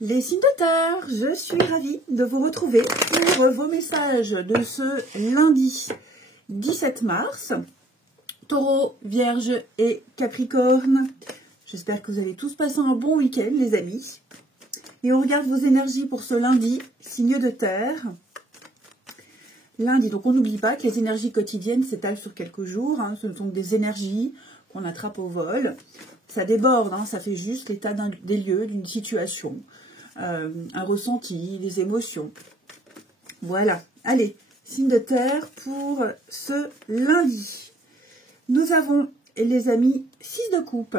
Les signes de terre, je suis ravie de vous retrouver pour vos messages de ce lundi 17 mars. Taureau, Vierge et Capricorne. J'espère que vous allez tous passer un bon week-end, les amis. Et on regarde vos énergies pour ce lundi, signe de terre. Lundi, donc on n'oublie pas que les énergies quotidiennes s'étalent sur quelques jours. Ce sont des énergies qu'on attrape au vol. Ça déborde, ça fait juste l'état des lieux, d'une situation. Un ressenti, des émotions. Voilà. Allez, signe de terre pour ce lundi. Nous avons, les amis, 6 de coupe.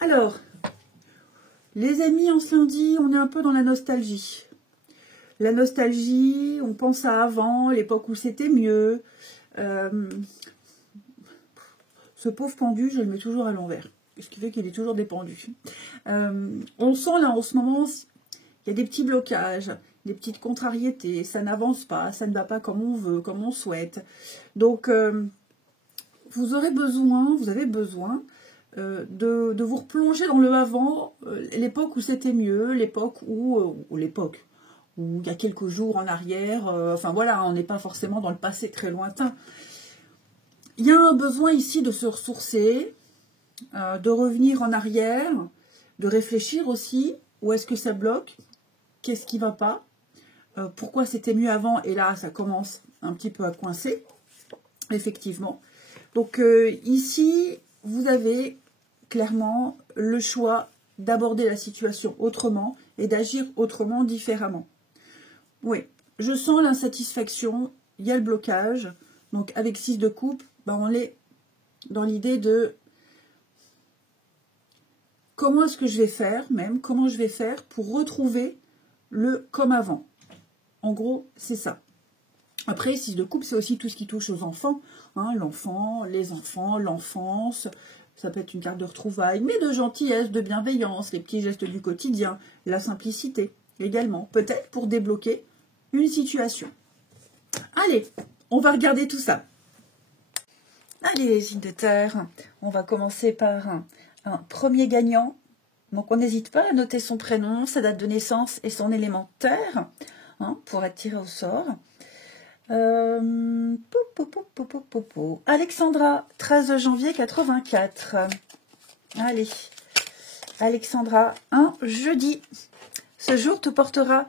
Alors, les amis, en ce lundi, on est un peu dans la nostalgie. La nostalgie, on pense à avant, l'époque où c'était mieux. Ce pauvre pendu, je le mets toujours à l'envers. Ce qui fait qu'il est toujours dépendu. On sent là en ce moment, il y a des petits blocages, des petites contrariétés, ça n'avance pas, ça ne va pas comme on veut, comme on souhaite. Donc, vous avez besoin de vous replonger dans le avant, l'époque où c'était mieux, l'époque où il y a quelques jours en arrière, enfin voilà, on n'est pas forcément dans le passé très lointain. Il y a un besoin ici de se ressourcer, de revenir en arrière, de réfléchir aussi, où est-ce que ça bloque, qu'est-ce qui ne va pas, pourquoi c'était mieux avant, et là ça commence un petit peu à coincer, effectivement. Donc ici, vous avez clairement le choix d'aborder la situation autrement et d'agir autrement, différemment. Oui, je sens l'insatisfaction, il y a le blocage. Donc avec 6 de coupe, on est dans l'idée de comment est-ce que je vais faire, comment je vais faire pour retrouver le comme avant. En gros, c'est ça. Après, 6 de coupe, c'est aussi tout ce qui touche aux enfants. L'enfant, les enfants, l'enfance. Ça peut être une carte de retrouvailles, mais de gentillesse, de bienveillance, les petits gestes du quotidien, la simplicité également. Peut-être pour débloquer une situation. Allez, on va regarder tout ça. Allez, les signes de terre, on va commencer par un premier gagnant. Donc, on n'hésite pas à noter son prénom, sa date de naissance et son élément terre pour être tiré au sort. Alexandra, 13 janvier 84. Allez, Alexandra, un jeudi. Ce jour te portera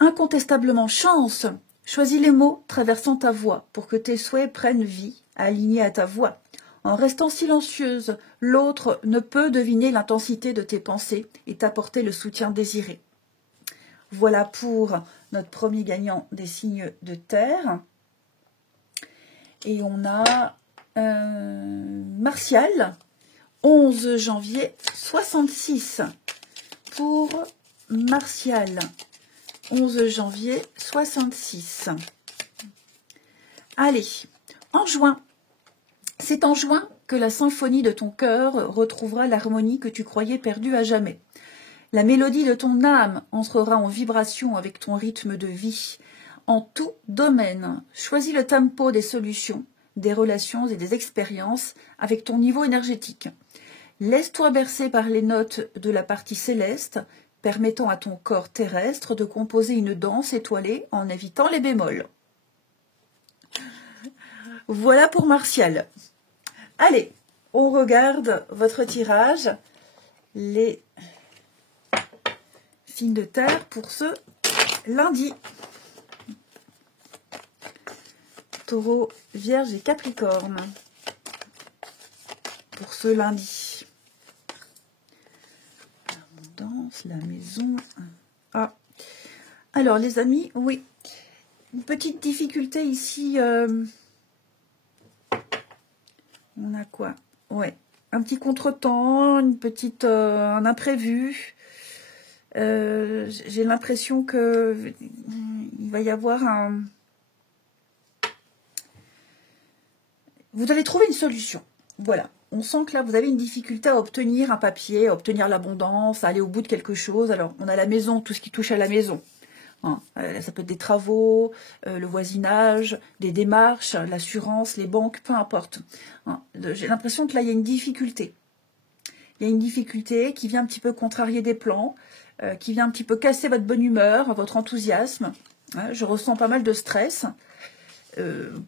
incontestablement chance. Choisis les mots traversant ta voix pour que tes souhaits prennent vie, alignés à ta voix. En restant silencieuse, l'autre ne peut deviner l'intensité de tes pensées et t'apporter le soutien désiré. Voilà pour notre premier gagnant des signes de terre. Et on a Martial, 11 janvier 66. Pour Martial, 11 janvier 66. Allez, en juin. C'est en juin que la symphonie de ton cœur retrouvera l'harmonie que tu croyais perdue à jamais. La mélodie de ton âme entrera en vibration avec ton rythme de vie. En tout domaine, choisis le tempo des solutions, des relations et des expériences avec ton niveau énergétique. Laisse-toi bercer par les notes de la partie céleste, permettant à ton corps terrestre de composer une danse étoilée en évitant les bémols. Voilà pour Martial. Allez, on regarde votre tirage. Les signes de terre pour ce lundi. Taureau, Vierge et Capricorne. Pour ce lundi. L'abondance, la maison. Ah. Alors les amis, oui. Une petite difficulté ici. On a quoi? Ouais. Un petit contretemps, un imprévu. J'ai l'impression que il va y avoir un... Vous allez trouver une solution. Voilà. On sent que là, vous avez une difficulté à obtenir un papier, à obtenir l'abondance, à aller au bout de quelque chose. Alors, on a la maison, tout ce qui touche à la maison. Ça peut être des travaux, le voisinage, des démarches, l'assurance, les banques, peu importe. J'ai l'impression que là, il y a une difficulté. Il y a une difficulté qui vient un petit peu contrarier des plans, qui vient un petit peu casser votre bonne humeur, votre enthousiasme. Hein, je ressens pas mal de stress.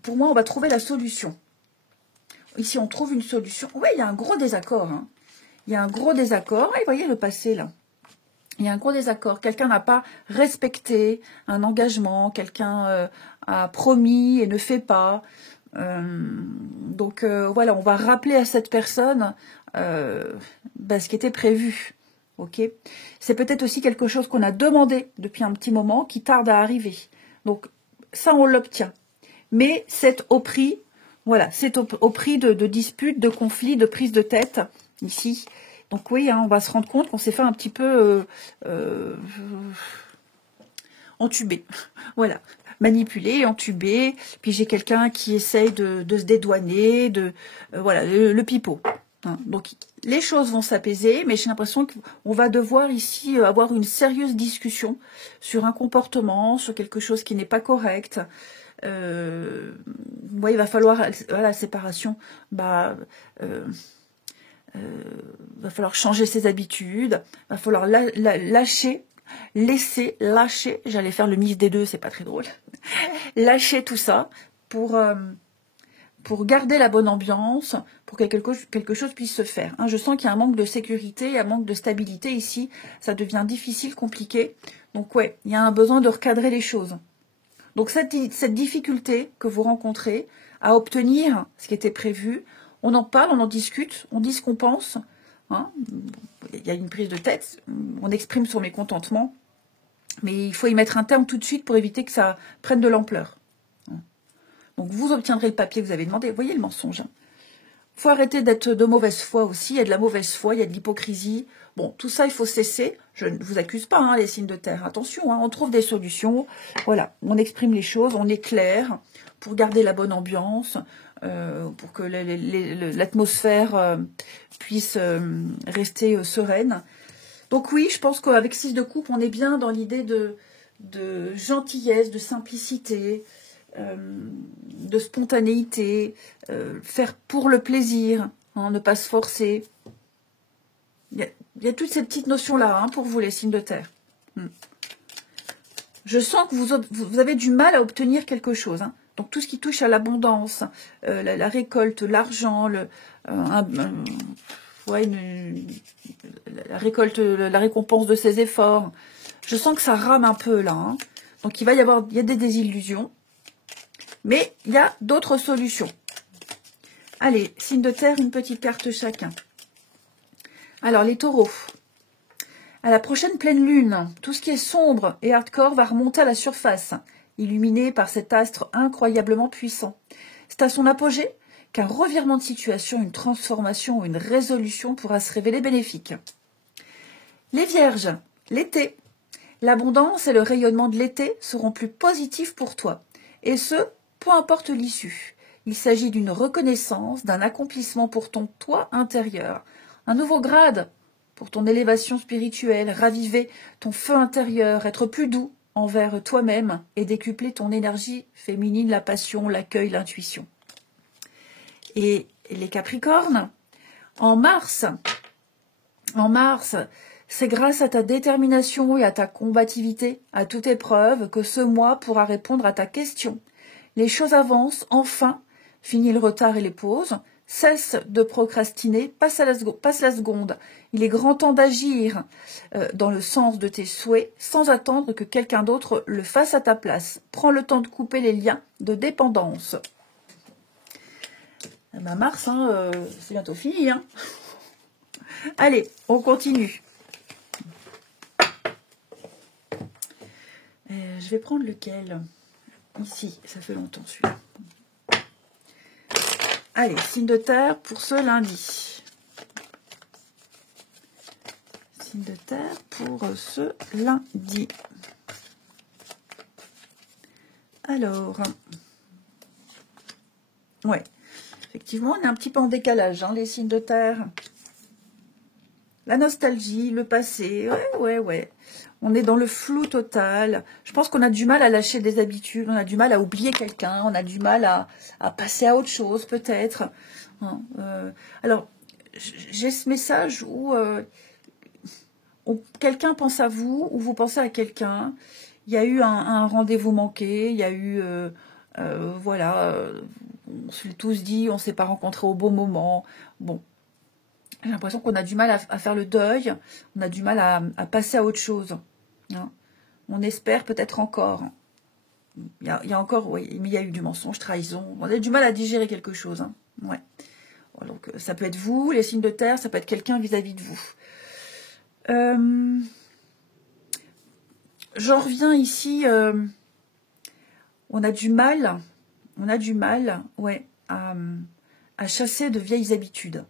Pour moi, on va trouver la solution. Ici, on trouve une solution. Oui, il y a un gros désaccord. Hein. Il y a un gros désaccord. Et vous voyez le passé, là. Il y a un gros désaccord. Quelqu'un n'a pas respecté un engagement. Quelqu'un a promis et ne fait pas. Donc, voilà, on va rappeler à cette personne ce qui était prévu. Ok. C'est peut-être aussi quelque chose qu'on a demandé depuis un petit moment qui tarde à arriver. Donc, ça, on l'obtient. Mais c'est au prix, voilà, c'est au prix de disputes, de conflits, de prises de tête, ici. Donc oui, hein, on va se rendre compte qu'on s'est fait un petit peu entubé. Voilà, manipulé, entubé. Puis j'ai quelqu'un qui essaye de se dédouaner, voilà, le pipeau. Hein. Donc les choses vont s'apaiser, mais j'ai l'impression qu'on va devoir ici avoir une sérieuse discussion sur un comportement, sur quelque chose qui n'est pas correct. Il va falloir, la séparation, va falloir changer ses habitudes, va falloir lâcher, lâcher, j'allais faire le mix des deux, c'est pas très drôle, lâcher tout ça pour garder la bonne ambiance, pour que quelque chose puisse se faire. Hein, je sens qu'il y a un manque de sécurité, un manque de stabilité ici, ça devient difficile, compliqué, donc ouais, il y a un besoin de recadrer les choses. Donc cette difficulté que vous rencontrez à obtenir ce qui était prévu, on en parle, on en discute, on dit ce qu'on pense. Hein. Il y a une prise de tête, on exprime son mécontentement, mais il faut y mettre un terme tout de suite pour éviter que ça prenne de l'ampleur. Donc vous obtiendrez le papier que vous avez demandé. Vous voyez le mensonge. Il faut arrêter d'être de mauvaise foi aussi. Il y a de la mauvaise foi, il y a de l'hypocrisie. Bon, tout ça, il faut cesser. Je ne vous accuse pas, hein, les signes de terre. Attention, hein, on trouve des solutions. Voilà, on exprime les choses, on est clair pour garder la bonne ambiance, pour que l'atmosphère puisse rester sereine. Donc oui, je pense qu'avec 6 de coupe, on est bien dans l'idée de gentillesse, de simplicité, de spontanéité, faire pour le plaisir, hein, ne pas se forcer. Il y a toutes ces petites notions-là hein, pour vous, les signes de terre. Je sens que vous avez du mal à obtenir quelque chose. Hein. Donc tout ce qui touche à l'abondance, la récolte, l'argent, la récolte, la récompense de ses efforts. Je sens que ça rame un peu là. Hein. Donc il y a des désillusions. Mais il y a d'autres solutions. Allez, signe de terre, une petite carte chacun. Alors, les taureaux. À la prochaine pleine lune, tout ce qui est sombre et hardcore va remonter à la surface, illuminé par cet astre incroyablement puissant. C'est à son apogée qu'un revirement de situation, une transformation ou une résolution pourra se révéler bénéfique. Les vierges, l'été. L'abondance et le rayonnement de l'été seront plus positifs pour toi. Et ce, peu importe l'issue. Il s'agit d'une reconnaissance, d'un accomplissement pour ton toi intérieur, un nouveau grade pour ton élévation spirituelle, raviver ton feu intérieur, être plus doux envers toi-même et décupler ton énergie féminine, la passion, l'accueil, l'intuition. Et les Capricornes, en mars, c'est grâce à ta détermination et à ta combativité, à toute épreuve, que ce mois pourra répondre à ta question. Les choses avancent, enfin, fini le retard et les pauses, cesse de procrastiner, passe la seconde. Il est grand temps d'agir dans le sens de tes souhaits, sans attendre que quelqu'un d'autre le fasse à ta place. Prends le temps de couper les liens de dépendance. Mars, hein, c'est bientôt fini. Hein. Allez, on continue. Je vais prendre lequel ? Ici, ça fait longtemps celui-là. Allez, signe de terre pour ce lundi. Signe de terre pour ce lundi. Alors, ouais, effectivement, on est un petit peu en décalage, hein, les signes de terre. La nostalgie, le passé, ouais. On est dans le flou total. Je pense qu'on a du mal à lâcher des habitudes, on a du mal à oublier quelqu'un, on a du mal à passer à autre chose peut-être. Alors, j'ai ce message où quelqu'un pense à vous, ou vous pensez à quelqu'un. Il y a eu un rendez-vous manqué, il y a eu, voilà, on se l'est tous dit, on ne s'est pas rencontrés au bon moment. Bon, j'ai l'impression qu'on a du mal à faire le deuil, on a du mal à passer à autre chose. Hein. On espère peut-être encore. Il y a encore, oui, mais il y a eu du mensonge, trahison. On a du mal à digérer quelque chose. Hein. Ouais. Donc, ça peut être vous, les signes de terre, ça peut être quelqu'un vis-à-vis de vous. J'en reviens ici, on a du mal, ouais, à chasser de vieilles habitudes.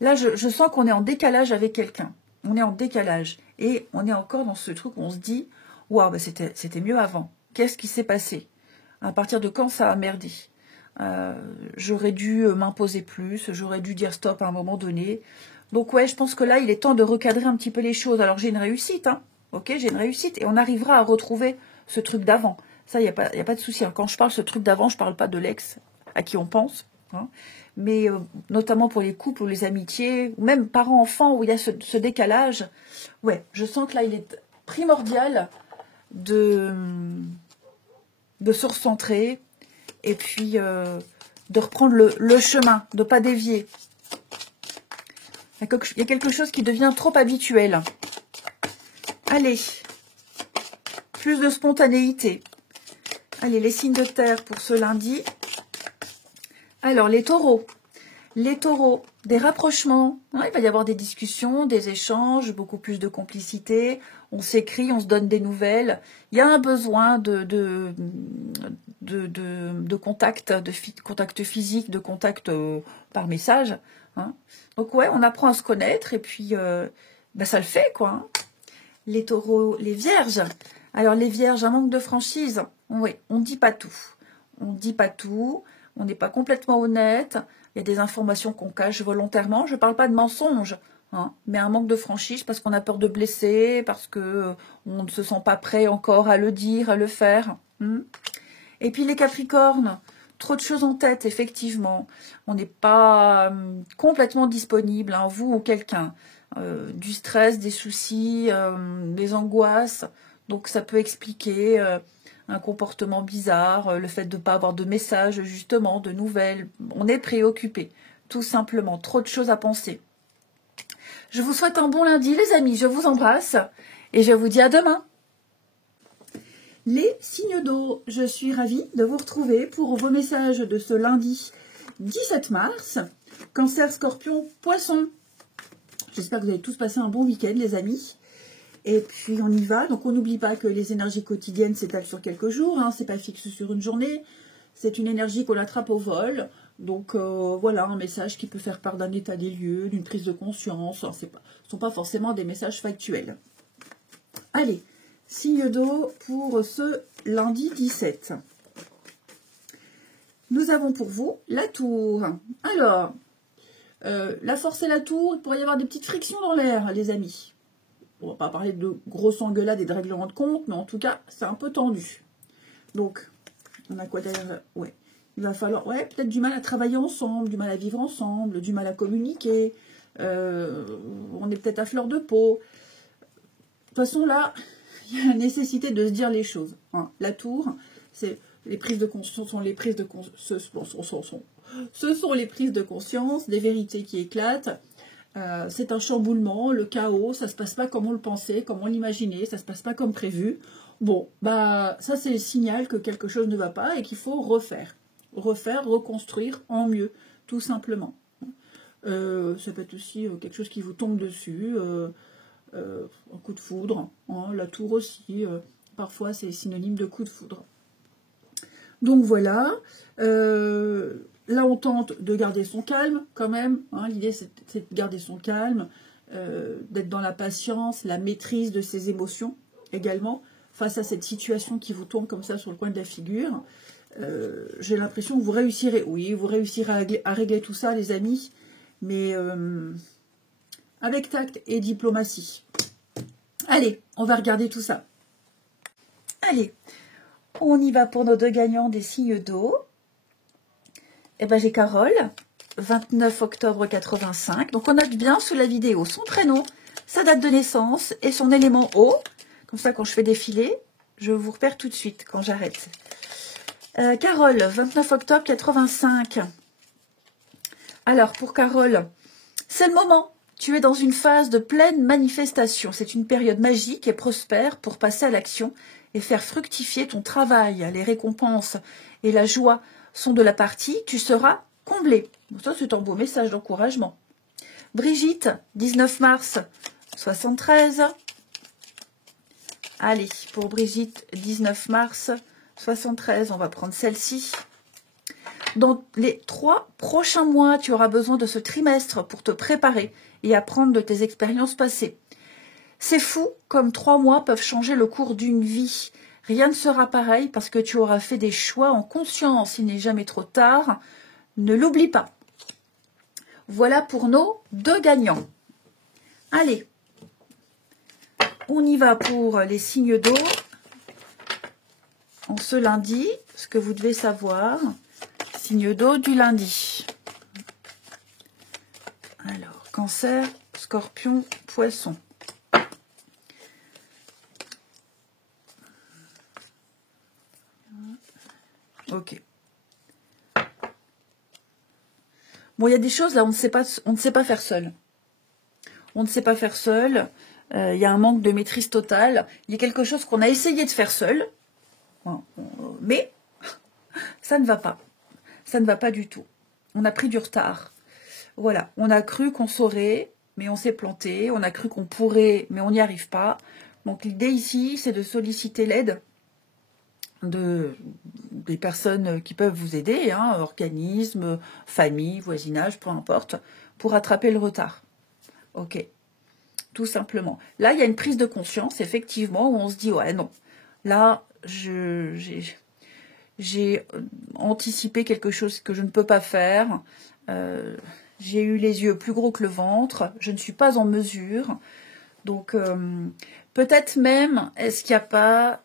Là, je sens qu'on est en décalage avec quelqu'un. On est en décalage. Et on est encore dans ce truc où on se dit, waouh, bah c'était mieux avant. Qu'est-ce qui s'est passé? À partir de quand ça a merdé? J'aurais dû m'imposer plus, j'aurais dû dire stop à un moment donné. Donc ouais, je pense que là, il est temps de recadrer un petit peu les choses. Alors j'ai une réussite, hein. Ok, j'ai une réussite. Et on arrivera à retrouver ce truc d'avant. Ça, il n'y a pas de souci. Hein. Quand je parle de ce truc d'avant, je ne parle pas de l'ex à qui on pense. Hein. Mais notamment pour les couples ou les amitiés, ou même parents-enfants, où il y a ce décalage. Ouais, je sens que là, il est primordial de se recentrer et puis de reprendre le chemin, de ne pas dévier. Il y a quelque chose qui devient trop habituel. Allez, plus de spontanéité. Allez, les signes de terre pour ce lundi. Alors, les taureaux. Les taureaux, des rapprochements. Ouais, il va y avoir des discussions, des échanges, beaucoup plus de complicité. On s'écrit, on se donne des nouvelles. Il y a un besoin de contact, contact physique, de contact par message. Hein. Donc ouais, on apprend à se connaître et puis ça le fait, quoi. Hein. Les taureaux, les vierges. Alors les vierges, un manque de franchise. Oui, on ne dit pas tout. On ne dit pas tout. On n'est pas complètement honnête. Il y a des informations qu'on cache volontairement. Je ne parle pas de mensonges, hein, mais un manque de franchise parce qu'on a peur de blesser, parce qu'on ne se sent pas prêt encore à le dire, à le faire. Et puis les capricornes, trop de choses en tête, effectivement. On n'est pas complètement disponible, hein, vous ou quelqu'un. Du stress, des soucis, des angoisses. Donc ça peut expliquer un comportement bizarre, le fait de ne pas avoir de messages, justement, de nouvelles. On est préoccupé, tout simplement. Trop de choses à penser. Je vous souhaite un bon lundi, les amis. Je vous embrasse et je vous dis à demain. Les signes d'eau, je suis ravie de vous retrouver pour vos messages de ce lundi 17 mars. Cancer, Scorpion, Poisson. J'espère que vous avez tous passé un bon week-end, les amis. Et puis, on y va. Donc, on n'oublie pas que les énergies quotidiennes s'étalent sur quelques jours. Hein. Ce n'est pas fixe sur une journée. C'est une énergie qu'on attrape au vol. Donc, voilà, un message qui peut faire part d'un état des lieux, d'une prise de conscience. Ce ne sont pas forcément des messages factuels. Allez, signe d'eau pour ce lundi 17. Nous avons pour vous la tour. Alors... la force et la tour, il pourrait y avoir des petites frictions dans l'air, les amis. On va pas parler de grosses engueulades et de règlements de compte, mais en tout cas, c'est un peu tendu. Donc, on a quoi derrière? Ouais. Il va falloir, ouais, peut-être du mal à travailler ensemble, du mal à vivre ensemble, du mal à communiquer. On est peut-être à fleur de peau. De toute façon, là, il y a la nécessité de se dire les choses. Hein. La tour, c'est les prises de conscience, sont les prises de ce sont les prises de conscience, des vérités qui éclatent. C'est un chamboulement, le chaos, ça ne se passe pas comme on le pensait, comme on l'imaginait, ça ne se passe pas comme prévu. Bon, bah ça c'est le signal que quelque chose ne va pas et qu'il faut refaire. Refaire, reconstruire en mieux, tout simplement. Ça peut être aussi quelque chose qui vous tombe dessus, un coup de foudre, hein, la tour aussi, parfois c'est synonyme de coup de foudre. Donc voilà, là on tente de garder son calme quand même, hein. L'idée c'est de garder son calme, d'être dans la patience, la maîtrise de ses émotions également, face à cette situation qui vous tombe comme ça sur le coin de la figure. J'ai l'impression que vous réussirez, oui, vous réussirez à régler tout ça les amis, mais avec tact et diplomatie. Allez, on va regarder tout ça. Allez. On y va pour nos deux gagnants des signes d'eau. Eh ben j'ai Carole 29 octobre 85. Donc on note bien sous la vidéo son prénom, sa date de naissance et son élément eau. Comme ça, quand je fais défiler, je vous repère tout de suite quand j'arrête. Carole, 29 octobre 85. Alors, pour Carole, c'est le moment. Tu es dans une phase de pleine manifestation. C'est une période magique et prospère pour passer à l'action et faire fructifier ton travail. Les récompenses et la joie sont de la partie. Tu seras comblé. Ça, c'est un beau message d'encouragement. Brigitte, 19 mars 73. Allez, pour Brigitte, 19 mars 73, on va prendre celle-ci. Dans les 3 prochains mois, tu auras besoin de ce trimestre pour te préparer et apprendre de tes expériences passées. C'est fou comme 3 mois peuvent changer le cours d'une vie. Rien ne sera pareil parce que tu auras fait des choix en conscience. Il n'est jamais trop tard. Ne l'oublie pas. Voilà pour nos 2 gagnants. Allez, on y va pour les signes d'eau. En ce lundi, ce que vous devez savoir, signe d'eau du lundi. Alors, Cancer, Scorpion, Poisson. Ok. Bon, il y a des choses là, on ne sait pas faire seul. On ne sait pas faire seul. Il y a un manque de maîtrise totale. Il y a quelque chose qu'on a essayé de faire seul, mais ça ne va pas. Ça ne va pas du tout. On a pris du retard. Voilà, on a cru qu'on saurait, mais on s'est planté. On a cru qu'on pourrait, mais on n'y arrive pas. Donc l'idée ici, c'est de solliciter l'aide des personnes qui peuvent vous aider, hein, organismes, famille, voisinage, peu importe, pour rattraper le retard. Ok, tout simplement. Là, il y a une prise de conscience, effectivement, où on se dit, ouais, non, là, j'ai anticipé quelque chose que je ne peux pas faire. J'ai eu les yeux plus gros que le ventre. Je ne suis pas en mesure. Donc, peut-être même, est-ce qu'il n'y a pas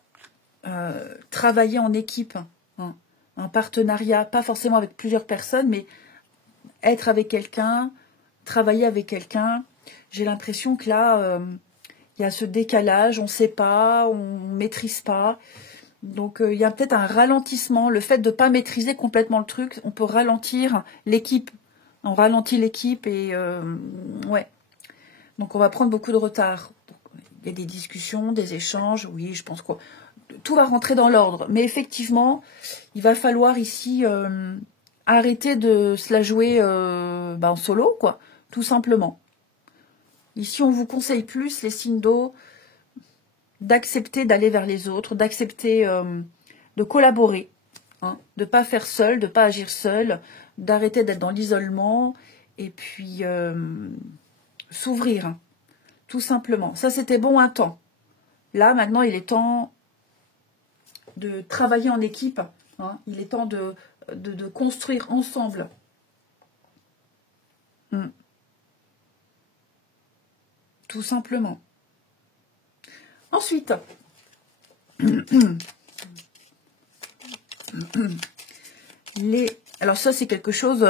travailler en équipe, hein, un partenariat, pas forcément avec plusieurs personnes, mais être avec quelqu'un, travailler avec quelqu'un. J'ai l'impression que là, il y a ce décalage, on ne sait pas, on ne maîtrise pas. Donc, il y a peut-être un ralentissement. Le fait de ne pas maîtriser complètement le truc, on peut ralentir l'équipe. On ralentit l'équipe et ouais. Donc, on va prendre beaucoup de retard. Il y a des discussions, des échanges. Oui, je pense que tout va rentrer dans l'ordre. Mais effectivement, il va falloir ici arrêter de se la jouer en solo, quoi, tout simplement. Ici, on vous conseille plus, les signes d'eau, d'accepter d'aller vers les autres, d'accepter de collaborer, hein, de ne pas faire seul, de ne pas agir seul, d'arrêter d'être dans l'isolement et puis s'ouvrir, hein, tout simplement. Ça, c'était bon un temps. Là, maintenant, il est temps de travailler en équipe, hein. Il est temps de construire ensemble. Tout simplement. Ensuite, alors ça c'est quelque chose,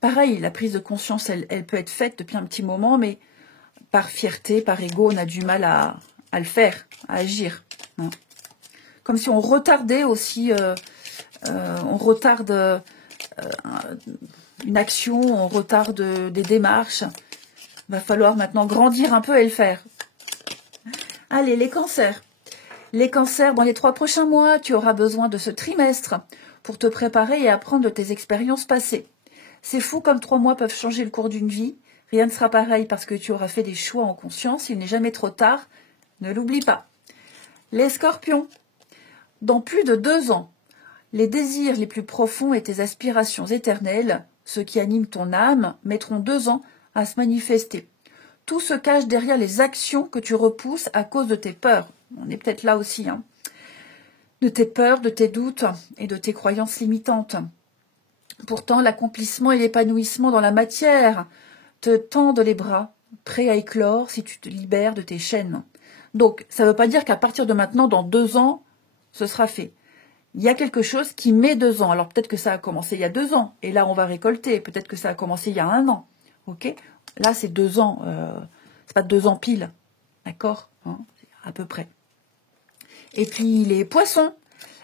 pareil, la prise de conscience, elle peut être faite depuis un petit moment, mais par fierté, par ego, on a du mal à le faire, à agir, hein. Comme si on retardait aussi, on retarde une action, on retarde des démarches. Il va falloir maintenant grandir un peu et le faire. Allez, les cancers. Les cancers, dans les 3 prochains mois, tu auras besoin de ce trimestre pour te préparer et apprendre de tes expériences passées. C'est fou comme 3 mois peuvent changer le cours d'une vie. Rien ne sera pareil parce que tu auras fait des choix en conscience. Il n'est jamais trop tard. Ne l'oublie pas. Les scorpions. Dans plus de 2 ans, les désirs les plus profonds et tes aspirations éternelles, ceux qui animent ton âme, mettront 2 ans à se manifester. Tout se cache derrière les actions que tu repousses à cause de tes peurs. On est peut-être là aussi, hein. De tes peurs, de tes doutes et de tes croyances limitantes. Pourtant, l'accomplissement et l'épanouissement dans la matière te tendent les bras, prêts à éclore si tu te libères de tes chaînes. Donc, ça ne veut pas dire qu'à partir de maintenant, dans 2 ans, ce sera fait. il y a quelque chose qui met 2 ans. Alors peut-être que ça a commencé il y a 2 ans, et là on va récolter. Peut-être que ça a commencé il y a 1 an. Ok? Là c'est 2 ans, c'est pas 2 ans pile, d'accord, hein, à peu près. Et puis les poissons.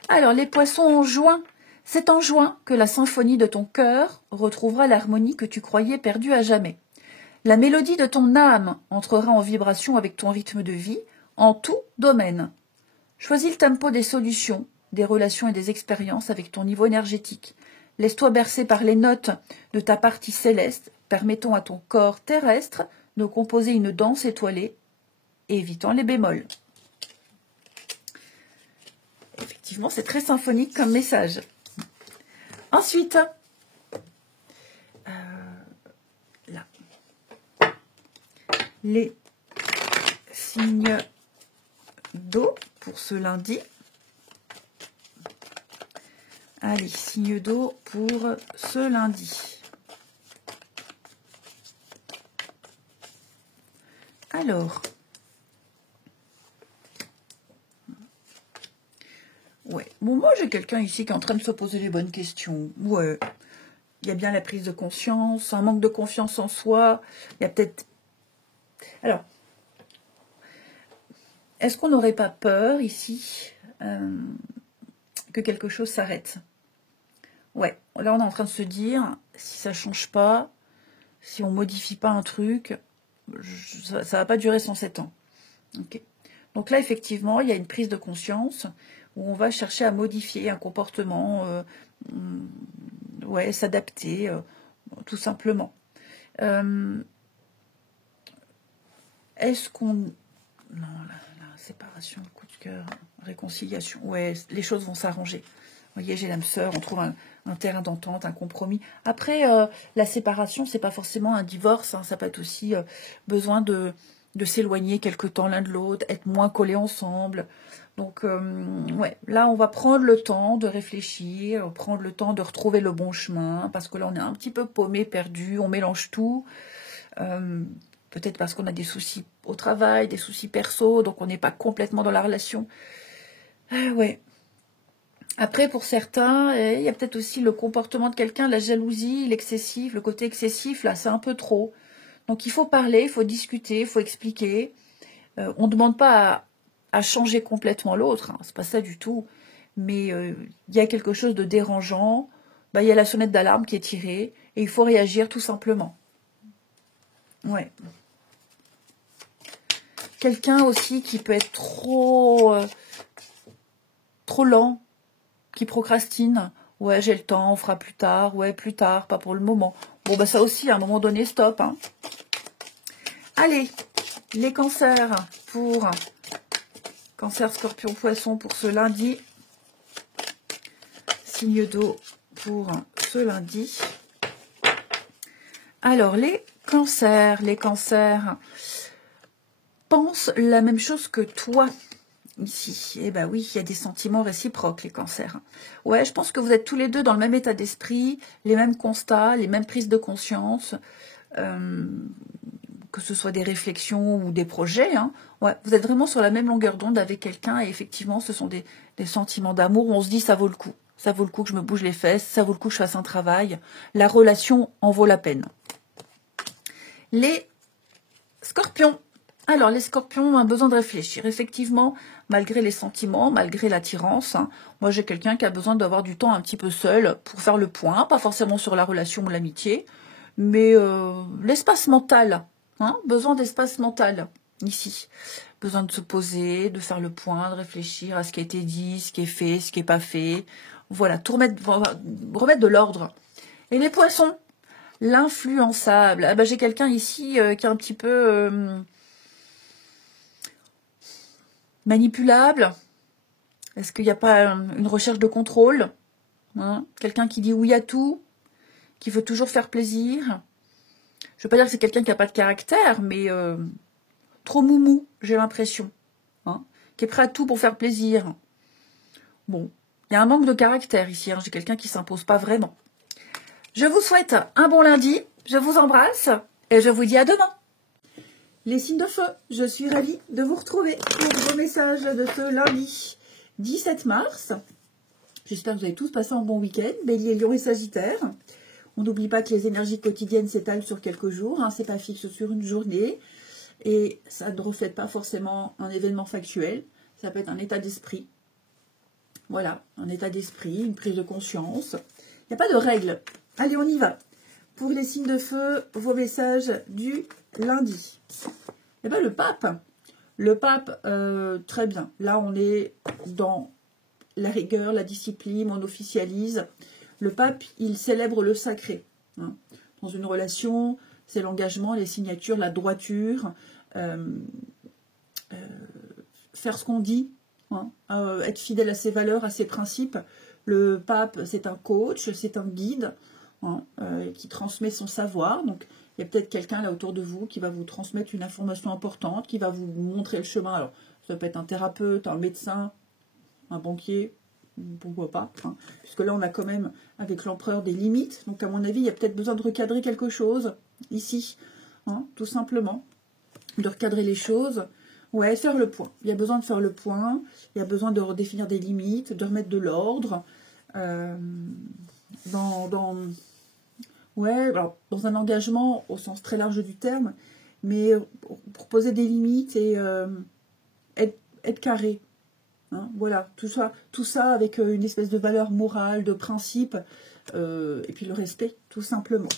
Alors les poissons en juin. C'est en juin que la symphonie de ton cœur retrouvera l'harmonie que tu croyais perdue à jamais. La mélodie de ton âme entrera en vibration avec ton rythme de vie, en tout domaine. Choisis le tempo des solutions, des relations et des expériences avec ton niveau énergétique. Laisse-toi bercer par les notes de ta partie céleste, permettant à ton corps terrestre de composer une danse étoilée et évitant les bémols. Effectivement, c'est très symphonique comme message. Ensuite, là, les signes d'eau pour ce lundi. Allez, signe d'eau pour ce lundi. Alors, ouais, bon, moi j'ai quelqu'un ici qui est en train de se poser les bonnes questions. Ouais, il y a bien la prise de conscience, un manque de confiance en soi. Il y a peut-être... Alors, est-ce qu'on n'aurait pas peur ici que quelque chose s'arrête? Ouais, là on est en train de se dire, si ça change pas, si on modifie pas un truc, ça va pas durer 107 ans. Okay. Donc là, effectivement, il y a une prise de conscience où on va chercher à modifier un comportement, ouais, s'adapter, tout simplement. Est-ce qu'on... Non, la séparation, le coup de cœur, réconciliation, ouais, les choses vont s'arranger. Vous voyez, j'ai l'âme sœur, on trouve un terrain d'entente, un compromis. Après, la séparation, c'est pas forcément un divorce, hein, ça peut être aussi besoin de s'éloigner quelque temps l'un de l'autre, être moins collés ensemble. Donc, ouais, là, on va prendre le temps de réfléchir, prendre le temps de retrouver le bon chemin, parce que là, on est un petit peu paumé, perdu, on mélange tout. Peut-être parce qu'on a des soucis au travail, des soucis perso, donc on n'est pas complètement dans la relation. Ah ouais. Après, pour certains, il y a peut-être aussi le comportement de quelqu'un, la jalousie, l'excessif, le côté excessif, là, c'est un peu trop. Donc, il faut parler, il faut discuter, il faut expliquer. On ne demande pas à changer complètement l'autre, hein, c'est pas ça du tout. Mais il y a quelque chose de dérangeant, il y a la sonnette d'alarme qui est tirée, et il faut réagir tout simplement. Ouais. Quelqu'un aussi qui peut être trop lent, qui procrastine. Ouais, j'ai le temps, on fera plus tard. Ouais, plus tard, pas pour le moment. Bon, ça aussi, à un moment donné, stop. Hein. Allez, les cancers pour Cancer, Scorpion, Poisson pour ce lundi. Signe d'eau pour ce lundi. Alors, les cancers pensent la même chose que toi. Ici, eh ben oui, il y a des sentiments réciproques, les cancers. Ouais, je pense que vous êtes tous les deux dans le même état d'esprit, les mêmes constats, les mêmes prises de conscience, que ce soit des réflexions ou des projets. Hein. Ouais, vous êtes vraiment sur la même longueur d'onde avec quelqu'un et effectivement, ce sont des sentiments d'amour où on se dit ça vaut le coup. Ça vaut le coup que je me bouge les fesses, ça vaut le coup que je fasse un travail. La relation en vaut la peine. Les scorpions. Alors, les scorpions ont un besoin de réfléchir. Effectivement, malgré les sentiments, malgré l'attirance, hein, moi j'ai quelqu'un qui a besoin d'avoir du temps un petit peu seul pour faire le point, pas forcément sur la relation ou l'amitié, mais l'espace mental, hein, besoin d'espace mental, ici. Besoin de se poser, de faire le point, de réfléchir à ce qui a été dit, ce qui est fait, ce qui n'est pas fait. Voilà, tout remettre de l'ordre. Et les poissons, l'influençable. Ah ben, j'ai quelqu'un ici qui est un petit peu... manipulable. Est-ce qu'il n'y a pas une recherche de contrôle, hein? Quelqu'un qui dit oui à tout, qui veut toujours faire plaisir. Je ne veux pas dire que c'est quelqu'un qui n'a pas de caractère, mais trop moumou, j'ai l'impression. Hein, qui est prêt à tout pour faire plaisir. Bon, il y a un manque de caractère ici. Hein, j'ai quelqu'un qui ne s'impose pas vraiment. Je vous souhaite un bon lundi. Je vous embrasse et je vous dis à demain. Les signes de feu, je suis ravie de vous retrouver pour vos messages de ce lundi 17 mars. J'espère que vous avez tous passé un bon week-end. Bélier, Lion et Sagittaire. On n'oublie pas que les énergies quotidiennes s'étalent sur quelques jours. Hein, c'est pas fixe sur une journée. Et ça ne reflète pas forcément un événement factuel. Ça peut être un état d'esprit. Voilà, un état d'esprit, une prise de conscience. Il n'y a pas de règles. Allez, on y va. Pour les signes de feu, vos messages du lundi. Eh bien, le pape. Le pape, très bien. Là, on est dans la rigueur, la discipline, on officialise. Le pape, il célèbre le sacré. Hein. Dans une relation, c'est l'engagement, les signatures, la droiture, faire ce qu'on dit, hein, être fidèle à ses valeurs, à ses principes. Le pape, c'est un coach, c'est un guide, hein, qui transmet son savoir. Donc, il y a peut-être quelqu'un là autour de vous qui va vous transmettre une information importante, qui va vous montrer le chemin. Alors, ça peut être un thérapeute, un médecin, un banquier, pourquoi pas, hein, puisque là, on a quand même, avec l'empereur, des limites. Donc, à mon avis, il y a peut-être besoin de recadrer quelque chose, ici, hein, tout simplement. De recadrer les choses. Ouais, faire le point. Il y a besoin de faire le point. Il y a besoin de redéfinir des limites, de remettre de l'ordre. Ouais, alors, dans un engagement au sens très large du terme, mais pour poser des limites et être carré. Hein, voilà, tout ça avec une espèce de valeur morale, de principe, et puis le respect, tout simplement.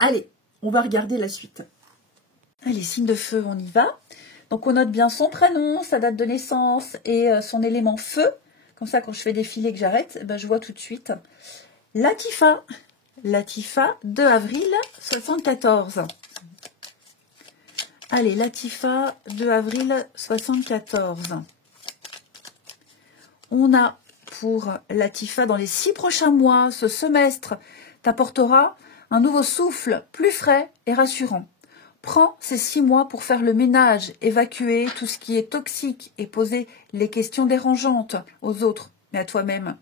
Allez, on va regarder la suite. Allez, signe de feu, on y va. Donc on note bien son prénom, sa date de naissance et son élément feu. Comme ça, quand je fais défiler que j'arrête, ben, je vois tout de suite. Latifa. Latifa, 2 avril 74. Allez, Latifa, 2 avril 74. On a pour Latifa, dans les 6 prochains mois, ce semestre t'apportera un nouveau souffle plus frais et rassurant. Prends ces 6 mois pour faire le ménage, évacuer tout ce qui est toxique et poser les questions dérangeantes aux autres, mais à toi-même.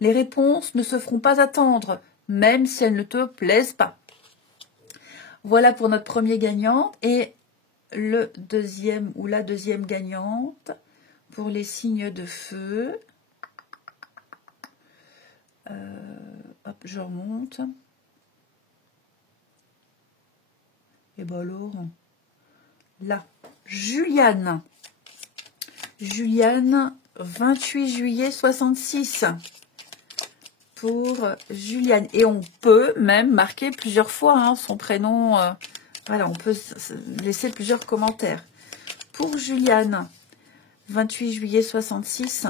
Les réponses ne se feront pas attendre, même si elles ne te plaisent pas. Voilà pour notre premier gagnant. Et le deuxième ou la deuxième gagnante pour les signes de feu. Hop, je remonte. Et ben alors, là, Juliane. Juliane, 28 juillet 66. Pour Juliane. Et on peut même marquer plusieurs fois hein, son prénom. Voilà, on peut laisser plusieurs commentaires. Pour Juliane, 28 juillet 66.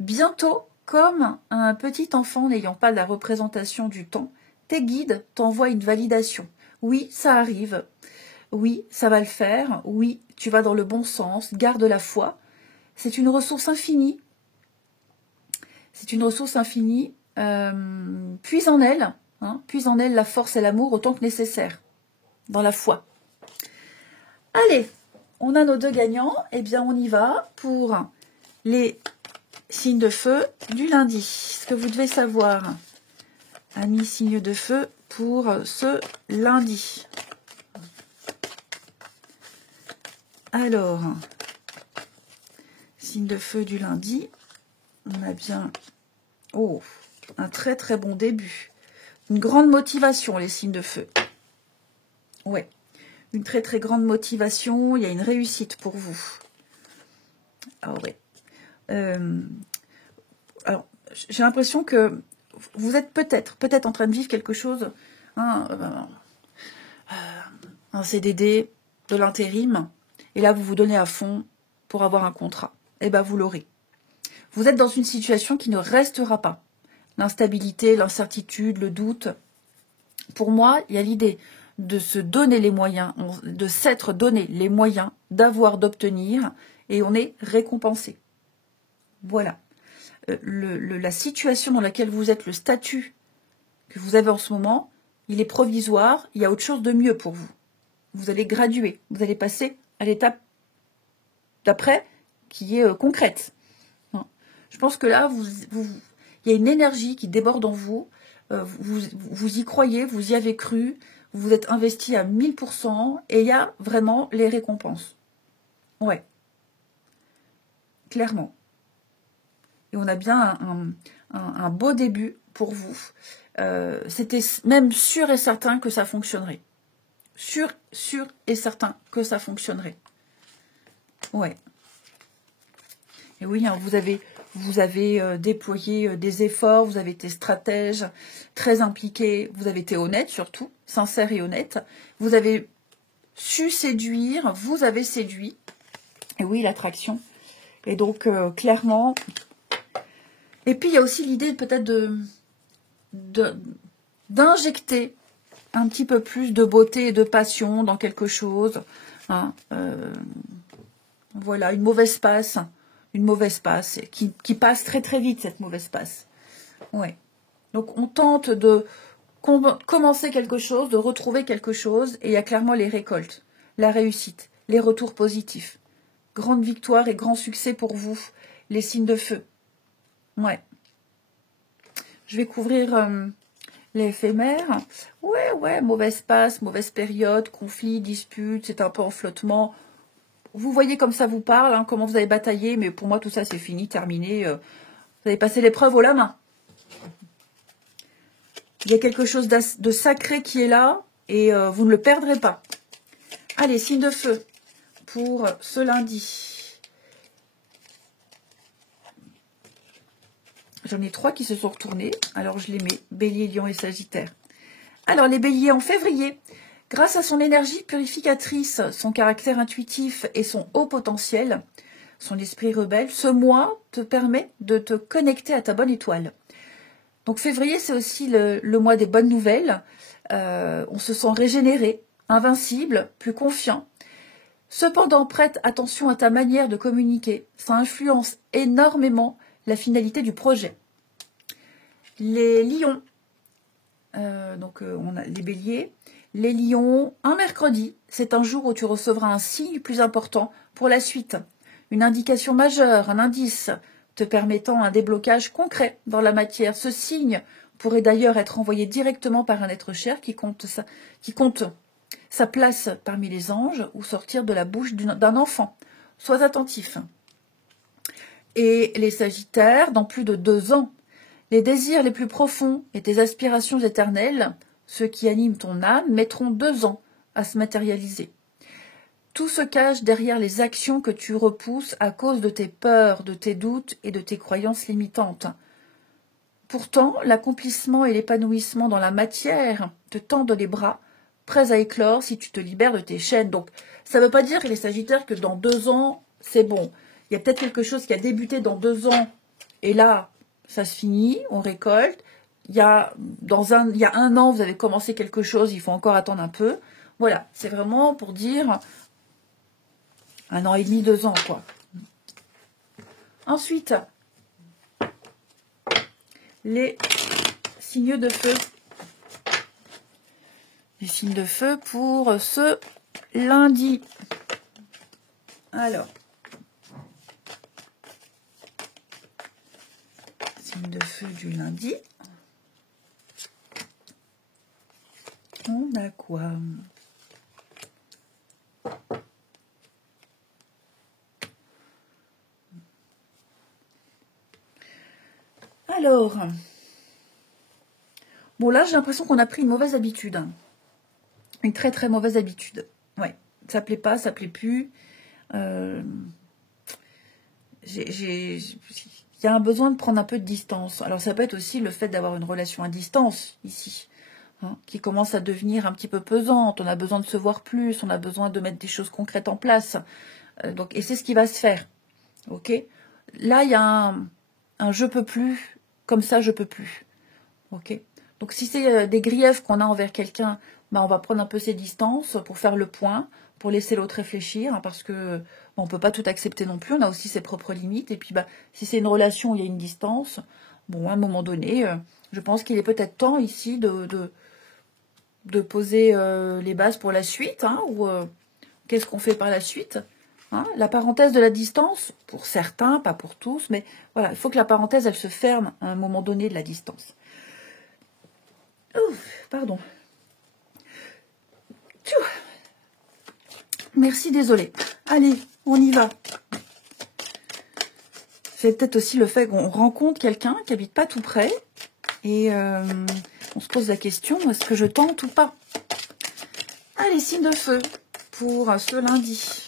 Bientôt, comme un petit enfant n'ayant pas la représentation du temps, tes guides t'envoient une validation. Oui, ça arrive. Oui, ça va le faire. Oui, tu vas dans le bon sens. Garde la foi. C'est une ressource infinie. C'est une ressource infinie. Puise en elle. Hein, puise en elle la force et l'amour autant que nécessaire. Dans la foi. Allez, on a nos 2 gagnants. Eh bien, on y va pour les signes de feu du lundi. Ce que vous devez savoir, amis signes de feu, pour ce lundi. Alors, signe de feu du lundi, on a bien un très très bon début. Une grande motivation, les signes de feu. Ouais, une très très grande motivation, il y a une réussite pour vous. Ah ouais. Alors, j'ai l'impression que vous êtes peut-être en train de vivre quelque chose, hein, un CDD, de l'intérim, et là vous vous donnez à fond pour avoir un contrat. Et bien vous l'aurez. Vous êtes dans une situation qui ne restera pas. L'instabilité, l'incertitude, le doute. Pour moi, il y a l'idée de se donner les moyens, de s'être donné les moyens d'avoir, d'obtenir, et on est récompensé. Voilà. La situation dans laquelle vous êtes, le statut que vous avez en ce moment, il est provisoire, il y a autre chose de mieux pour vous. Vous allez graduer, vous allez passer à l'étape d'après qui est concrète. Je pense que là, il y a une énergie qui déborde en vous, vous y croyez, vous y avez cru, vous vous êtes investi à 1000% et il y a vraiment les récompenses. Ouais. Clairement. et on a bien un beau début pour vous. C'était même sûr et certain que ça fonctionnerait. Sûr et certain que ça fonctionnerait. Ouais. Et oui, hein, vous avez déployé des efforts, vous avez été stratège, très impliqué, vous avez été honnête surtout, sincère et honnête. Vous avez su séduire, vous avez séduit. Et oui, l'attraction. Et donc, clairement... Et puis, il y a aussi l'idée peut-être d'injecter un petit peu plus de beauté et de passion dans quelque chose. Hein, voilà, une mauvaise passe qui passe très très vite, cette mauvaise passe. Ouais. Donc, on tente de commencer quelque chose, de retrouver quelque chose, et il y a clairement les récoltes, la réussite, les retours positifs. Grande victoire et grand succès pour vous, les signes de feu. Ouais. Je vais couvrir l'éphémère. Ouais, mauvaise passe, mauvaise période, conflit, dispute, c'est un peu en flottement. Vous voyez comme ça vous parle, hein, comment vous avez bataillé, mais pour moi tout ça c'est fini, terminé. Vous avez passé l'épreuve au la main. Il y a quelque chose de sacré qui est là et vous ne le perdrez pas. Allez, signe de feu pour ce lundi. J'en ai 3 qui se sont retournés. Alors, je les mets. Bélier, Lion et Sagittaire. Alors, les béliers en février. Grâce à son énergie purificatrice, son caractère intuitif et son haut potentiel, son esprit rebelle, ce mois te permet de te connecter à ta bonne étoile. Donc, février, c'est aussi le mois des bonnes nouvelles. On se sent régénéré, invincible, plus confiant. Cependant, prête attention à ta manière de communiquer. Ça influence énormément la finalité du projet. Les lions, on a les béliers. Les lions, un mercredi, c'est un jour où tu recevras un signe plus important pour la suite. Une indication majeure, un indice te permettant un déblocage concret dans la matière. Ce signe pourrait d'ailleurs être envoyé directement par un être cher qui compte sa place parmi les anges ou sortir de la bouche d'un enfant. Sois attentif. Et les sagittaires, dans plus de 2 ans, les désirs les plus profonds et tes aspirations éternelles, ceux qui animent ton âme, mettront 2 ans à se matérialiser. Tout se cache derrière les actions que tu repousses à cause de tes peurs, de tes doutes et de tes croyances limitantes. Pourtant, l'accomplissement et l'épanouissement dans la matière te tendent les bras, prêts à éclore si tu te libères de tes chaînes. Donc, ça ne veut pas dire, les sagittaires, que dans 2 ans, c'est bon. Il y a peut-être quelque chose qui a débuté dans 2 ans, et là, ça se finit, on récolte. Il y a 1 an, vous avez commencé quelque chose, il faut encore attendre un peu. Voilà, c'est vraiment pour dire 1 an et demi, 2 ans, quoi. Ensuite, les signes de feu. Les signes de feu pour ce lundi. Alors, signe de feu du lundi. On a quoi? Alors, bon là j'ai l'impression qu'on a pris une mauvaise habitude. Une très très mauvaise habitude. Ouais, ça plaît pas, ça plaît plus. Il y a un besoin de prendre un peu de distance. Alors ça peut être aussi le fait d'avoir une relation à distance ici, hein, qui commence à devenir un petit peu pesante. On a besoin de se voir plus, on a besoin de mettre des choses concrètes en place. Et c'est ce qui va se faire. Ok. Là il y a un je peux plus, comme ça je peux plus. Ok. Donc si c'est des griefs qu'on a envers quelqu'un, on va prendre un peu ses distances pour faire le point, pour laisser l'autre réfléchir, hein, parce que on ne peut pas tout accepter non plus, on a aussi ses propres limites. Et puis si c'est une relation où il y a une distance, bon, à un moment donné, je pense qu'il est peut-être temps ici de poser les bases pour la suite, hein, ou qu'est-ce qu'on fait par la suite, hein. La parenthèse de la distance, pour certains, pas pour tous, mais voilà, il faut que la parenthèse, elle se ferme à un moment donné de la distance. Ouf, pardon. Merci, désolé. Allez, on y va. C'est peut-être aussi le fait qu'on rencontre quelqu'un qui habite pas tout près. Et on se pose la question, est-ce que je tente ou pas? Allez, signe de feu pour ce lundi.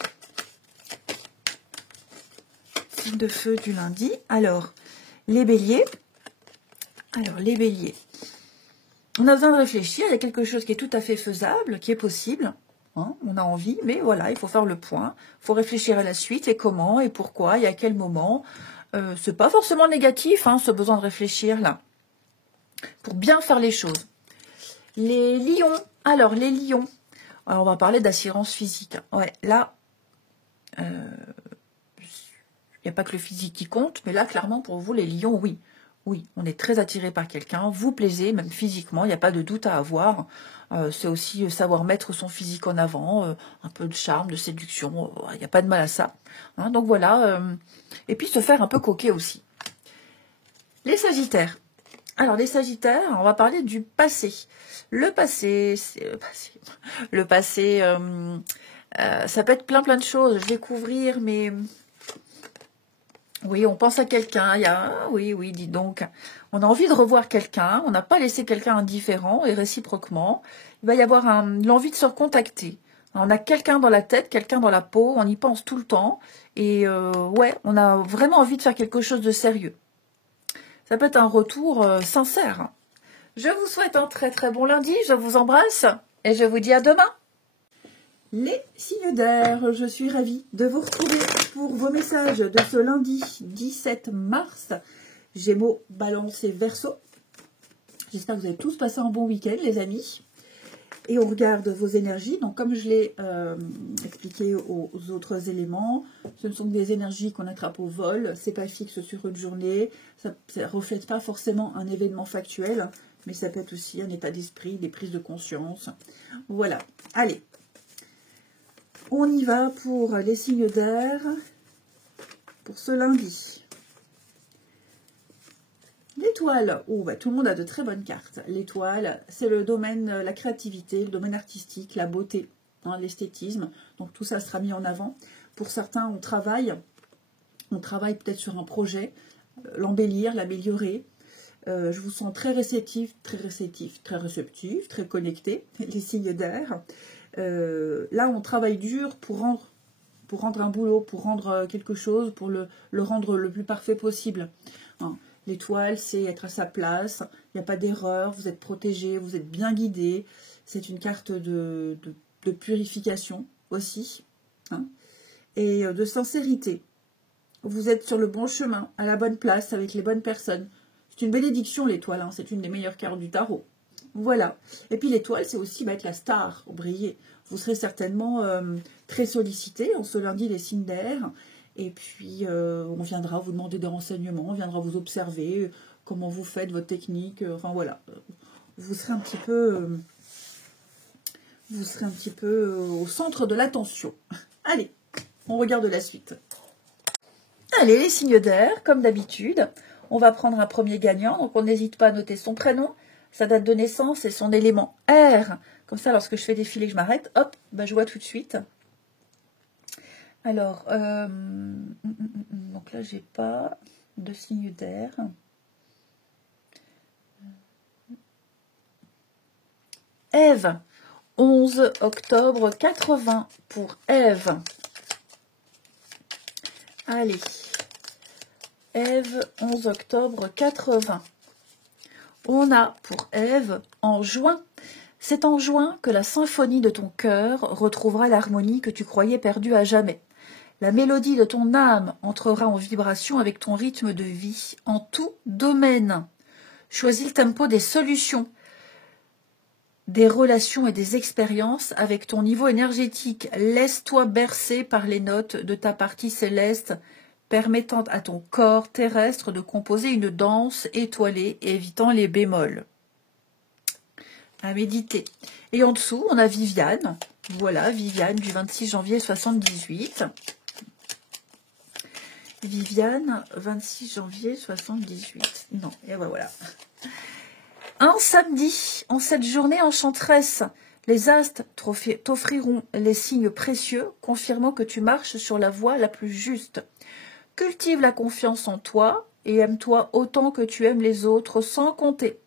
Signe de feu du lundi. Alors, les béliers. Alors, les béliers. On a besoin de réfléchir. Il y a quelque chose qui est tout à fait faisable, qui est possible. Hein, on a envie, mais voilà, il faut faire le point. Il faut réfléchir à la suite et comment et pourquoi et à quel moment. C'est pas forcément négatif, hein, ce besoin de réfléchir là. Pour bien faire les choses. Les lions. Alors, les lions. Alors, on va parler d'assurance physique. Ouais, là, il n'y a pas que le physique qui compte, mais là, clairement, pour vous, les lions, oui. Oui, on est très attiré par quelqu'un, vous plaisez, même physiquement, il n'y a pas de doute à avoir. C'est aussi savoir mettre son physique en avant, un peu de charme, de séduction, il n'y a pas de mal à ça. Hein, donc voilà, et puis se faire un peu coquet aussi. Les sagittaires. Alors, les sagittaires, on va parler du passé. Le passé, ça peut être plein de choses, découvrir, mais... Oui, on pense à quelqu'un, oui, dis donc, on a envie de revoir quelqu'un, on n'a pas laissé quelqu'un indifférent, et réciproquement, il va y avoir l'envie de se recontacter. On a quelqu'un dans la tête, quelqu'un dans la peau, on y pense tout le temps, et ouais, on a vraiment envie de faire quelque chose de sérieux. Ça peut être un retour sincère. Je vous souhaite un très très bon lundi, je vous embrasse, et je vous dis à demain. Les signes d'air, je suis ravie de vous retrouver pour vos messages de ce lundi 17 mars. Gémeaux, Balance et Verseau. J'espère que vous avez tous passé un bon week-end, les amis. Et on regarde vos énergies. Donc, comme je l'ai expliqué aux autres éléments, ce ne sont que des énergies qu'on attrape au vol. C'est pas fixe sur une journée. Ça ne reflète pas forcément un événement factuel, mais ça peut être aussi un état d'esprit, des prises de conscience. Voilà. Allez. On y va pour les signes d'air pour ce lundi. L'étoile, oh, bah, tout le monde a de très bonnes cartes. L'étoile, c'est le domaine, la créativité, le domaine artistique, la beauté, hein, l'esthétisme. Donc tout ça sera mis en avant. Pour certains, on travaille peut-être sur un projet, l'embellir, l'améliorer. Je vous sens très réceptif, très connecté, les signes d'air. Là, on travaille dur pour rendre un boulot, pour rendre quelque chose, pour le rendre le plus parfait possible. Hein. L'étoile, c'est être à sa place, il n'y a pas d'erreur, vous êtes protégé, vous êtes bien guidé. C'est une carte de purification aussi, hein, et de sincérité. Vous êtes sur le bon chemin, à la bonne place, avec les bonnes personnes. C'est une bénédiction, l'étoile, hein, c'est une des meilleures cartes du tarot. Voilà. Et puis l'étoile, c'est aussi être la star, briller. Vous serez certainement très sollicité en ce lundi des signes d'air. Et puis, on viendra vous demander des renseignements, on viendra vous observer, comment vous faites, votre technique. Enfin, voilà. Vous serez un petit peu au centre de l'attention. Allez, on regarde la suite. Allez, les signes d'air, comme d'habitude. On va prendre un premier gagnant. Donc, on n'hésite pas à noter son prénom, sa date de naissance et son élément R. Comme ça, lorsque je fais défiler, que je m'arrête, hop, bah, je vois tout de suite. Alors, donc là, j'ai pas de signe d'air. Ève, 11 octobre 80 pour Ève. Allez, Ève, 11 octobre 80. On a pour Ève en juin. C'est en juin que la symphonie de ton cœur retrouvera l'harmonie que tu croyais perdue à jamais. La mélodie de ton âme entrera en vibration avec ton rythme de vie en tout domaine. Choisis le tempo des solutions, des relations et des expériences avec ton niveau énergétique. Laisse-toi bercer par les notes de ta partie céleste, permettant à ton corps terrestre de composer une danse étoilée, évitant les bémols. À méditer. Et en dessous, on a Viviane. Voilà, Viviane du 26 janvier 78. Viviane, 26 janvier 78. Non, et ben voilà. Un samedi, en cette journée enchanteresse, les astres t'offriront les signes précieux, confirmant que tu marches sur la voie la plus juste. Cultive la confiance en toi et aime-toi autant que tu aimes les autres sans compter.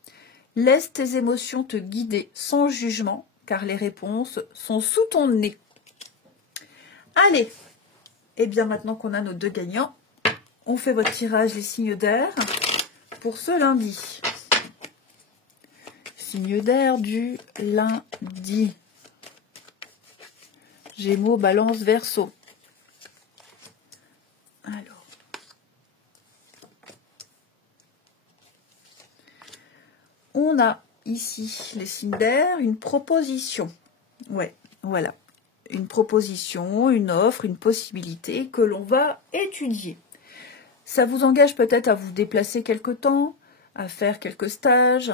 Laisse tes émotions te guider sans jugement, car les réponses sont sous ton nez. Allez, et bien maintenant qu'on a nos 2 gagnants, on fait votre tirage des signes d'air pour ce lundi. Signe d'air du lundi. Gémeaux, Balance, Verseau. Alors. On a ici les signes d'air, une proposition. Ouais, voilà. Une proposition, une offre, une possibilité que l'on va étudier. Ça vous engage peut-être à vous déplacer quelque temps, à faire quelques stages,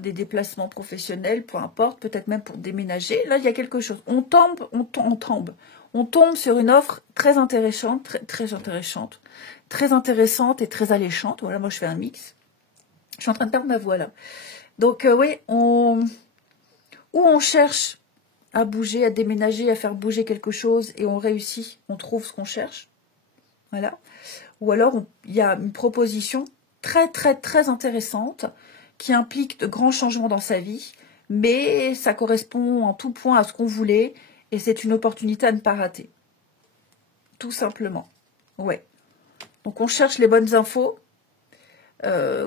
des déplacements professionnels, peu importe, peut-être même pour déménager. Là, il y a quelque chose. On tombe sur une offre très intéressante, très intéressante et très alléchante. Voilà, moi je fais un mix. Je suis en train de perdre ma voix là. Donc oui, où on cherche à bouger, à déménager, à faire bouger quelque chose et on réussit, on trouve ce qu'on cherche. Voilà. Ou alors il y a une proposition très intéressante qui implique de grands changements dans sa vie, mais ça correspond en tout point à ce qu'on voulait et c'est une opportunité à ne pas rater. Tout simplement. Ouais. Donc on cherche les bonnes infos.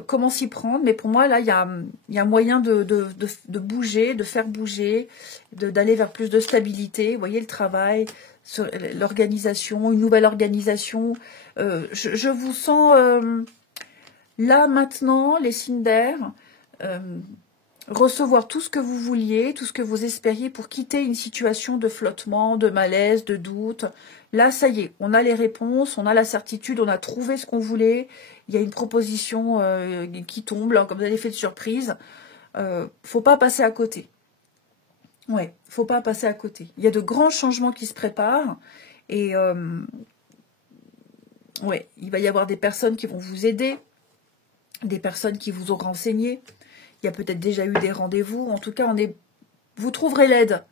Comment s'y prendre, mais pour moi là il y a moyen de bouger, de faire bouger, d'aller vers plus de stabilité. Vous voyez, le travail, l'organisation, une nouvelle organisation. Je vous sens là maintenant, les signes d'air, recevoir tout ce que vous vouliez, tout ce que vous espériez pour quitter une situation de flottement, de malaise, de doute. Là, ça y est, on a les réponses, on a la certitude, on a trouvé ce qu'on voulait. Il y a une proposition qui tombe, là, comme un effet de surprise. Faut pas passer à côté. Ouais, faut pas passer à côté. Il y a de grands changements qui se préparent. Et ouais, il va y avoir des personnes qui vont vous aider, des personnes qui vous ont renseigné. Il y a peut-être déjà eu des rendez-vous. En tout cas, vous trouverez l'aide.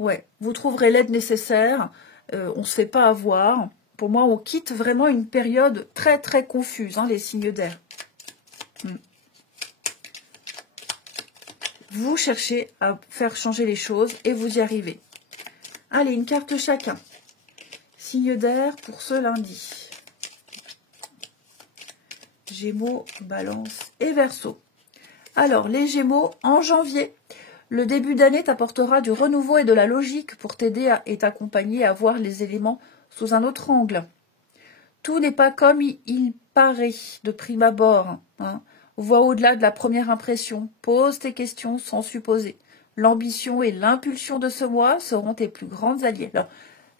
Ouais, vous trouverez l'aide nécessaire. On ne se fait pas avoir. Pour moi, on quitte vraiment une période très confuse, hein, les signes d'air. Vous cherchez à faire changer les choses et vous y arrivez. Allez, une carte chacun. Signe d'air pour ce lundi. Gémeaux, Balance et Verseau. Alors, les Gémeaux, en janvier, le début d'année t'apportera du renouveau et de la logique pour t'aider et t'accompagner à voir les éléments sous un autre angle. Tout n'est pas comme il paraît de prime abord. Hein. Vois au-delà de la première impression. Pose tes questions sans supposer. L'ambition et l'impulsion de ce mois seront tes plus grandes alliées. Alors,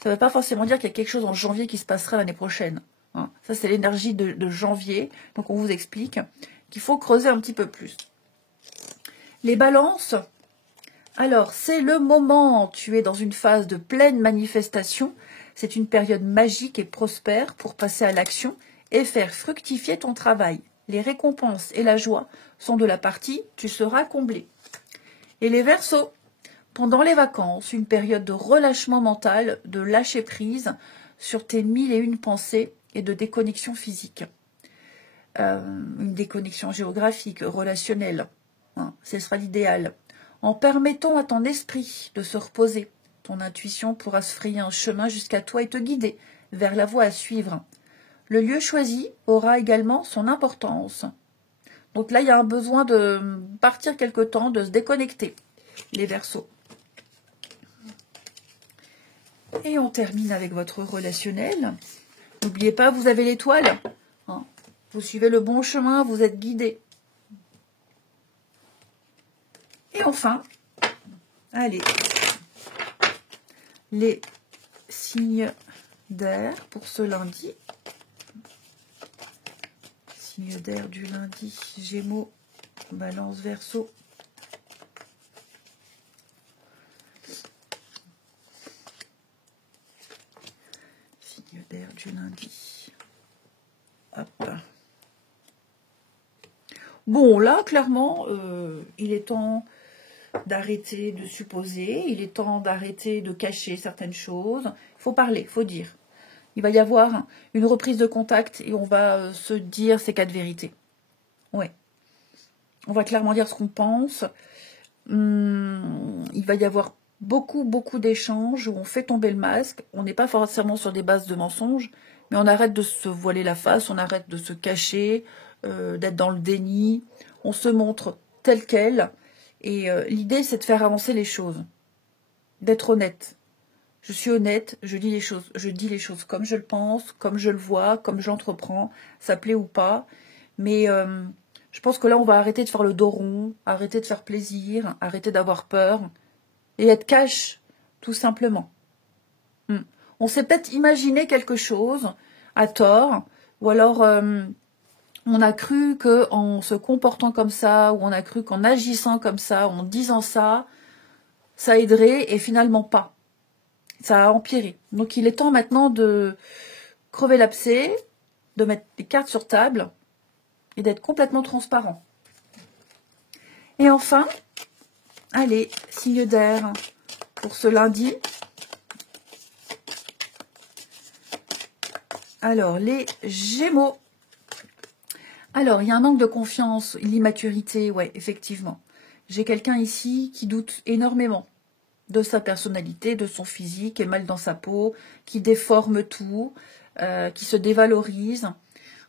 ça ne veut pas forcément dire qu'il y a quelque chose en janvier qui se passera l'année prochaine. Hein. Ça, c'est l'énergie de janvier. Donc, on vous explique qu'il faut creuser un petit peu plus. Les balances, alors c'est le moment, tu es dans une phase de pleine manifestation, c'est une période magique et prospère pour passer à l'action et faire fructifier ton travail. Les récompenses et la joie sont de la partie, tu seras comblé. Et les Verseaux, pendant les vacances, une période de relâchement mental, de lâcher prise sur tes 1001 pensées et de déconnexion physique. Une déconnexion géographique, relationnelle. Hein, ce sera l'idéal. En permettant à ton esprit de se reposer, ton intuition pourra se frayer un chemin jusqu'à toi et te guider vers la voie à suivre. Le lieu choisi aura également son importance. Donc là, il y a un besoin de partir quelque temps, de se déconnecter, les Verseaux. Et on termine avec votre relationnel. N'oubliez pas, vous avez l'étoile. Hein, vous suivez le bon chemin, vous êtes guidé. Et enfin, allez, les signes d'air pour ce lundi. Signe d'air du lundi, Gémeaux, Balance, Verseau. Signe d'air du lundi. Hop. Bon, là, clairement, il est temps d'arrêter de supposer, il est temps d'arrêter de cacher certaines choses. Il faut parler, il faut dire. Il va y avoir une reprise de contact et on va se dire ces 4 vérités. Ouais. On va clairement dire ce qu'on pense. Il va y avoir beaucoup d'échanges où on fait tomber le masque. On n'est pas forcément sur des bases de mensonges, mais on arrête de se voiler la face, on arrête de se cacher, d'être dans le déni. On se montre tel quel. Et l'idée, c'est de faire avancer les choses. D'être honnête. Je suis honnête, je dis les choses comme je le pense, comme je le vois, comme j'entreprends, ça plaît ou pas. Mais je pense que là, on va arrêter de faire le dos rond, arrêter de faire plaisir, arrêter d'avoir peur et être cash, tout simplement. On s'est peut-être imaginé quelque chose à tort, ou alors on a cru qu'en se comportant comme ça, ou on a cru qu'en agissant comme ça, en disant ça, ça aiderait, et finalement pas. Ça a empiré. Donc il est temps maintenant de crever l'abcès, de mettre les cartes sur table et d'être complètement transparent. Et enfin, allez, signe d'air pour ce lundi. Alors, les Gémeaux. Alors, il y a un manque de confiance, l'immaturité, ouais, effectivement. J'ai quelqu'un ici qui doute énormément de sa personnalité, de son physique, est mal dans sa peau, qui déforme tout, qui se dévalorise.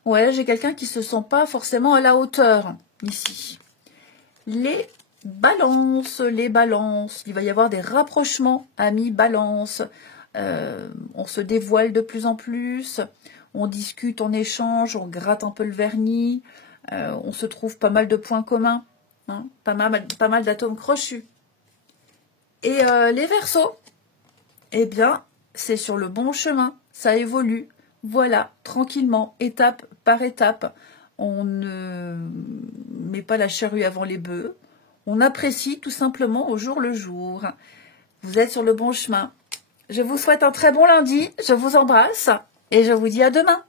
Ouais, j'ai quelqu'un qui se sent pas forcément à la hauteur, ici. Les balances, il va y avoir des rapprochements, amis, balance. On se dévoile de plus en plus, on discute, on échange, on gratte un peu le vernis, on se trouve pas mal de points communs, hein, pas mal d'atomes crochus. Et les Verseaux, eh bien, c'est sur le bon chemin, ça évolue, voilà, tranquillement, étape par étape. On ne met pas la charrue avant les bœufs, on apprécie tout simplement au jour le jour. Vous êtes sur le bon chemin. Je vous souhaite un très bon lundi, je vous embrasse et je vous dis à demain.